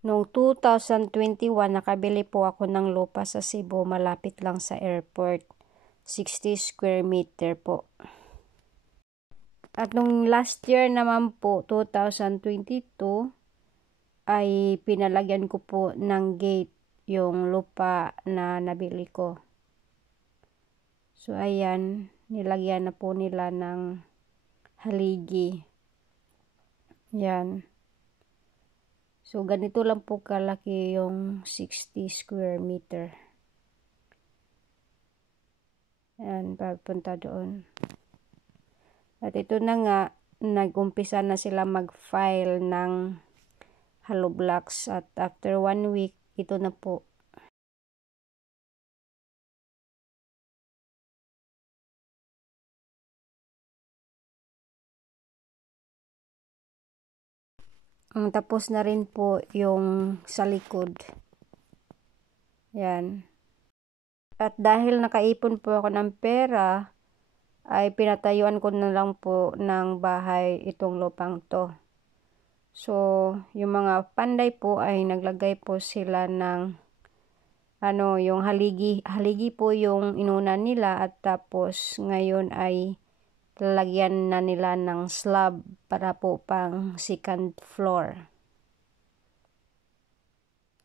Noong 2021, nakabili po ako ng lupa sa Cebu, malapit lang sa airport. 60 square meter po. At nung last year naman po, 2022, ay pinalagyan ko po ng gate yung lupa na nabili ko. So ayan, nilagyan na po nila ng haligi. Yan. So ganito lang po kalaki yung 60 square meter. Yan, papunta doon. At ito na nga, nag-umpisa na sila mag-file ng hollow blocks at after 1 week, ito na po. Tapos na rin po yung sa likod. Yan. At dahil nakaipon po ako ng pera, ay pinatayuan ko na lang po ng bahay itong lupang to. So, yung mga panday po ay naglagay po sila ng yung haligi. Haligi po yung inuna nila at tapos ngayon ay lalagyan na nila ng slab para po pang second floor.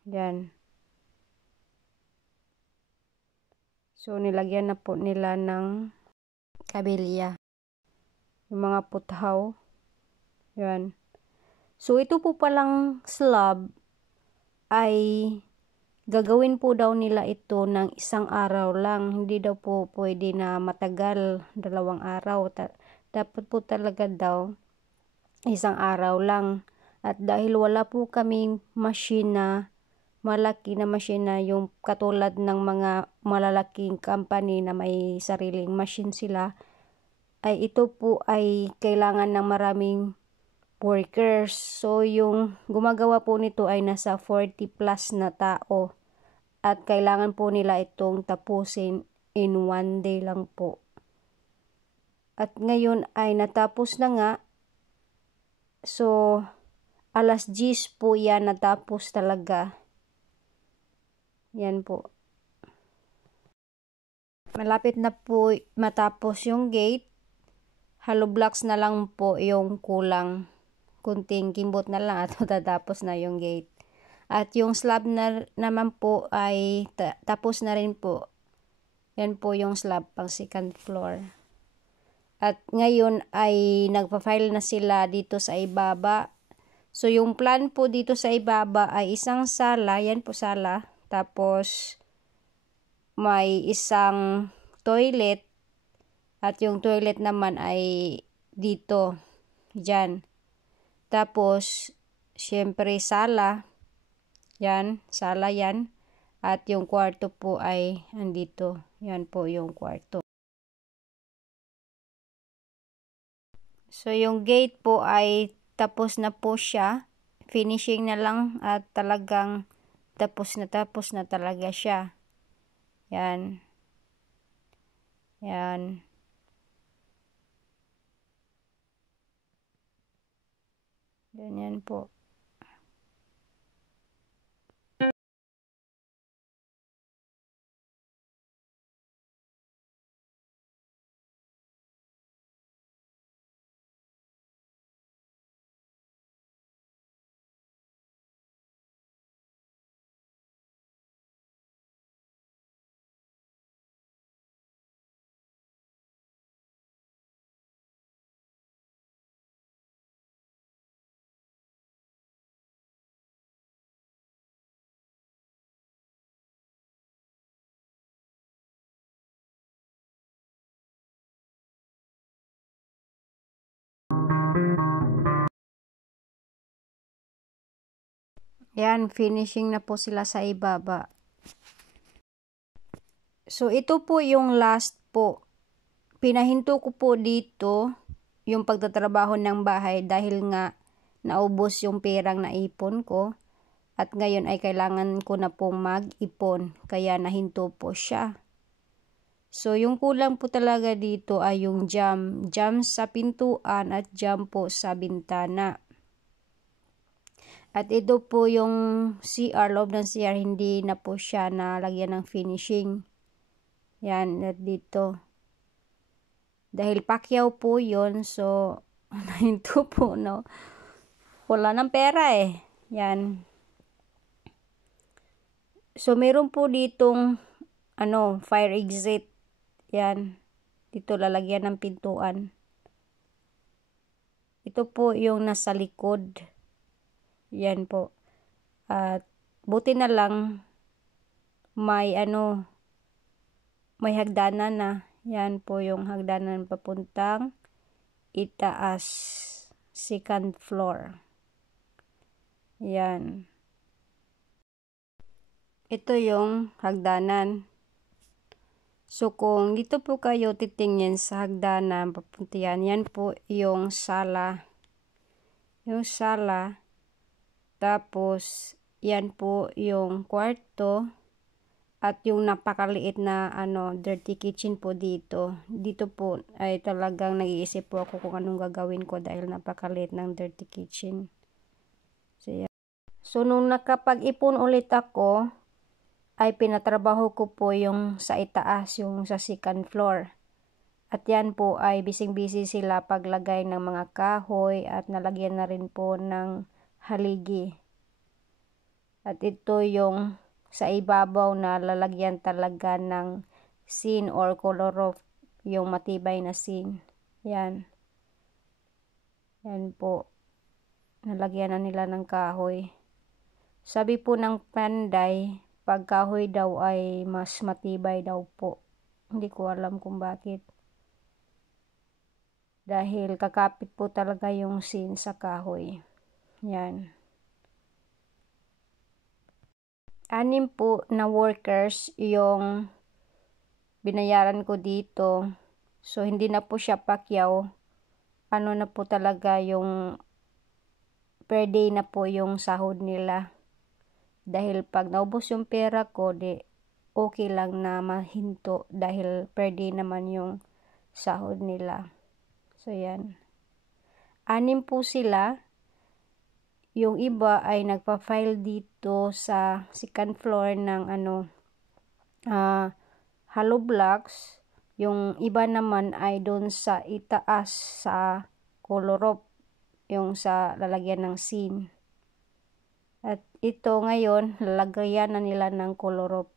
Yan. So, nilagyan na po nila ng kabilya. Yung mga puthaw. Yan. So, ito po palang slab ay gagawin po daw nila ito ng 1 araw lang. Hindi daw po pwede na matagal, 2 araw. Dapat po talaga daw 1 araw lang. At dahil wala po kaming machine na malaki na machine na yung katulad ng mga malalaking company na may sariling machine sila, ay ito po ay kailangan ng maraming workers. So yung gumagawa po nito ay nasa 40 plus na tao at kailangan po nila itong tapusin in 1 day lang po. At ngayon ay natapos na nga. So 10:00 po yan natapos talaga. Yan po. Malapit na po matapos yung gate. Hollow blocks na lang po yung kulang. Kunting kimbot na lang at tatapos na yung gate. At yung slab na naman po ay tapos na rin po. Yan po yung slab pang second floor. At ngayon ay nagpa-file na sila dito sa ibaba. So yung plan po dito sa ibaba ay isang sala. Yan po sala. Tapos may isang toilet. At yung toilet naman ay dito. Diyan. Tapos syempre sala. Yan, sala yan. At yung kwarto po ay andito. Yan po yung kwarto. So yung gate po ay tapos na po siya. Finishing na lang at talagang tapos na talaga siya. Yan. Yan. Ganyan po. Yan, finishing na po sila sa ibaba. So, ito po yung last po. Pinahinto ko po dito yung pagtatrabaho ng bahay dahil nga naubos yung perang naipon ko. At ngayon ay kailangan ko na pong mag-ipon. Kaya nahinto po siya. So, yung kulang po talaga dito ay yung jam. Jam sa pintuan at jam po sa bintana. At ito po yung CR, loob ng CR, hindi na po siya nalagyan ng finishing. Yan, at dito. Dahil Pacquiao po yun, so, nahinto po, no? Wala ng pera eh. Yan. So, meron po ditong, fire exit. Yan. Dito lalagyan ng pintuan. Ito po yung nasa likod. Yan po. At buti na lang may may hagdanan na. Yan po yung hagdanan papuntang itaas, second floor. Yan. Ito yung hagdanan. So kung dito po kayo titingin sa hagdanan papunta yan po yung sala. Yung sala. Tapos, yan po yung kwarto. At yung napakaliit na dirty kitchen po dito. Dito po ay talagang nag-iisip po ako kung anong gagawin ko dahil napakaliit ng dirty kitchen. So, yan. So nung nakapag-ipon ulit ako, ay pinatrabaho ko po yung sa itaas, yung sa second floor. At yan po ay bising-busy sila paglagay ng mga kahoy at nalagyan na rin po ng haligi. At ito yung sa ibabaw na lalagyan talaga ng sin or color of yung matibay na sin. Yan. Yan po. Nalagyan na nila ng kahoy. Sabi po ng panday, pag kahoy daw ay mas matibay daw po. Hindi ko alam kung bakit. Dahil kakapit po talaga yung sin sa kahoy. Yan. 6 po na workers yung binayaran ko dito. So, hindi na po siya Pacquiao. Na po talaga yung per day na po yung sahod nila. Dahil pag naubos yung pera ko, okay lang na mahinto. Dahil per day naman yung sahod nila. So, yan. 6 po sila. Yung iba ay nagpa-file dito sa second floor ng hollow blocks. Yung iba naman ay doon sa itaas sa color yung sa lalagyan ng sin. At ito ngayon, lalagyan na nila ng color.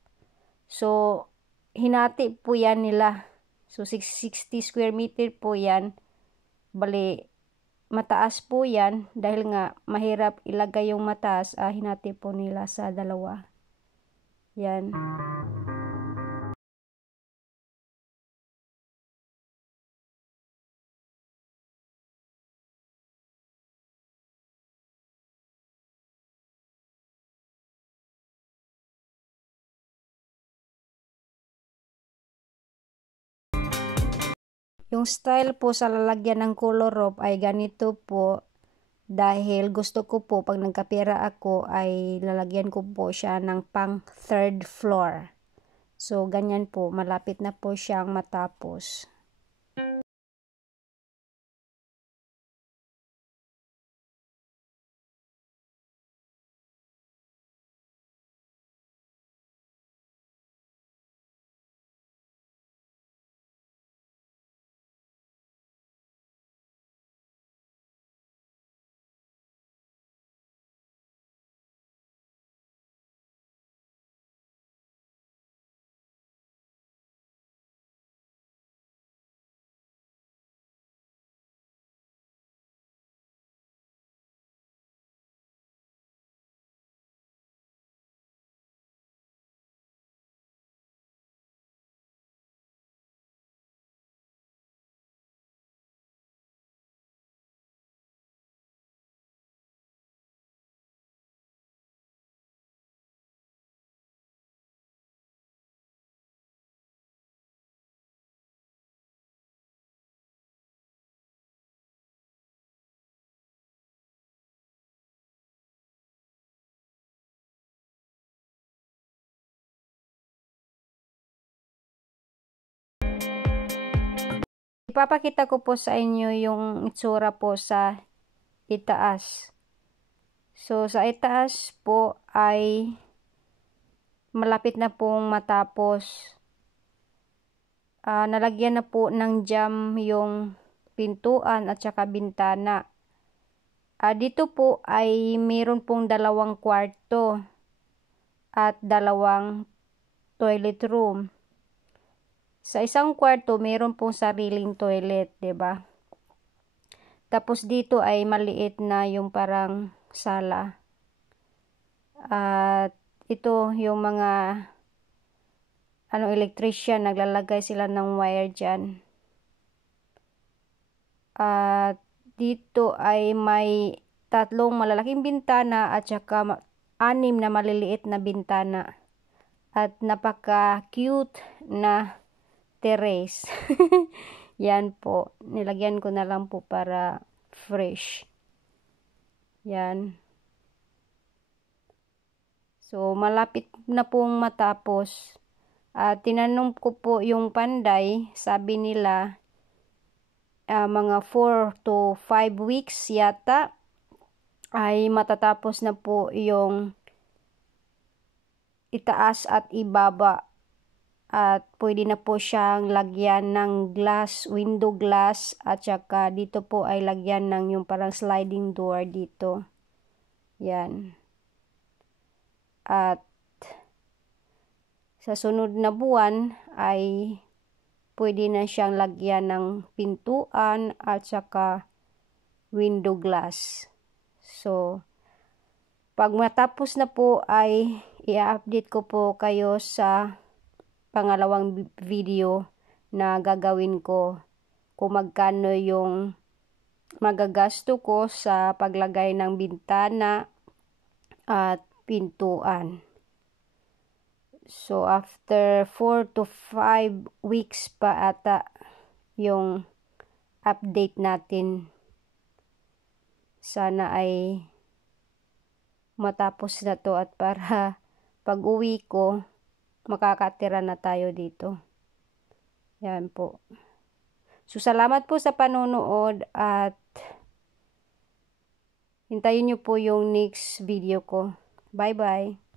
So, hinati po yan nila. So, 60 square meter po yan. Bali, mataas po yan. Dahil nga, mahirap ilagay yung mataas. Hinati po nila sa dalawa. Yan. Yung style po sa lalagyan ng color ay ganito po. Dahil gusto ko po pag nagkapera ako ay lalagyan ko po siya ng pang third floor. So ganyan po, malapit na po siyang matapos. Ipapakita ko po sa inyo yung itsura po sa itaas. So, sa itaas po ay malapit na pong matapos. Nalagyan na po ng jam yung pintuan at saka bintana. Dito po ay meron pong 2 kwarto at 2 toilet room. Sa isang kwarto, meron pong sariling toilet, 'di ba? Tapos dito ay maliit na yung parang sala. At ito yung mga electrician, naglalagay sila ng wire dyan. At dito ay may 3 malalaking bintana at saka 6 na maliliit na bintana. At napaka-cute na terrace. Yan po. Nilagyan ko na lang po para fresh. Yan. So, malapit na pong matapos. Tinanong ko po yung panday, sabi nila mga 4 to 5 weeks yata ay matatapos na po yung itaas at ibaba. At pwede na po siyang lagyan ng glass, window glass, at saka dito po ay lagyan ng yung parang sliding door dito. Yan. At sa sunod na buwan ay pwede na siyang lagyan ng pintuan at saka window glass. So, pag matapos na po ay i-update ko po kayo sa pangalawang video na gagawin ko kung magkano yung magagasto ko sa paglagay ng bintana at pintuan. So, after 4 to 5 weeks pa ata yung update natin. Sana ay matapos na to at para pag uwi ko, makakatira na tayo dito. Yan po. So, salamat po sa panonood at hintayin nyo po yung next video ko. Bye-bye.